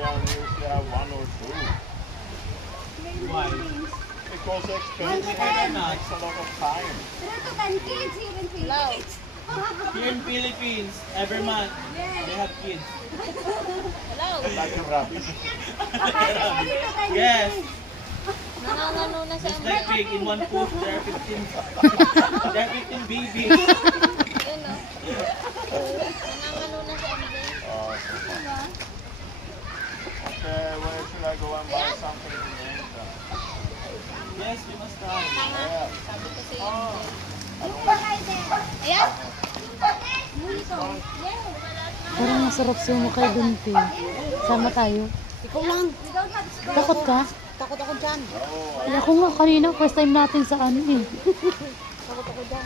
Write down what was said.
usually have one or two. Why? Because it's expensive and it takes a lot of time. There are 10 kids here in Philippines. Here in Philippines, every month, they have kids. Like a rabbit. Yes. Nangangano na si Just Andre. like pig, in one post, there are 15, there are 15 babies. Yun o. Nangangano na si Andre. Oh, okay, where should I go and buy something to drink? Yes, you must try. Yeah. Sabi ko si Andre. Ayan. Parang masarap sumakay dun, Pi. Sama tayo. Ikaw lang. Takot ka? Takot ako dyan. Ay, ako nga kanina, first time natin sa ano eh. Takot ako dyan.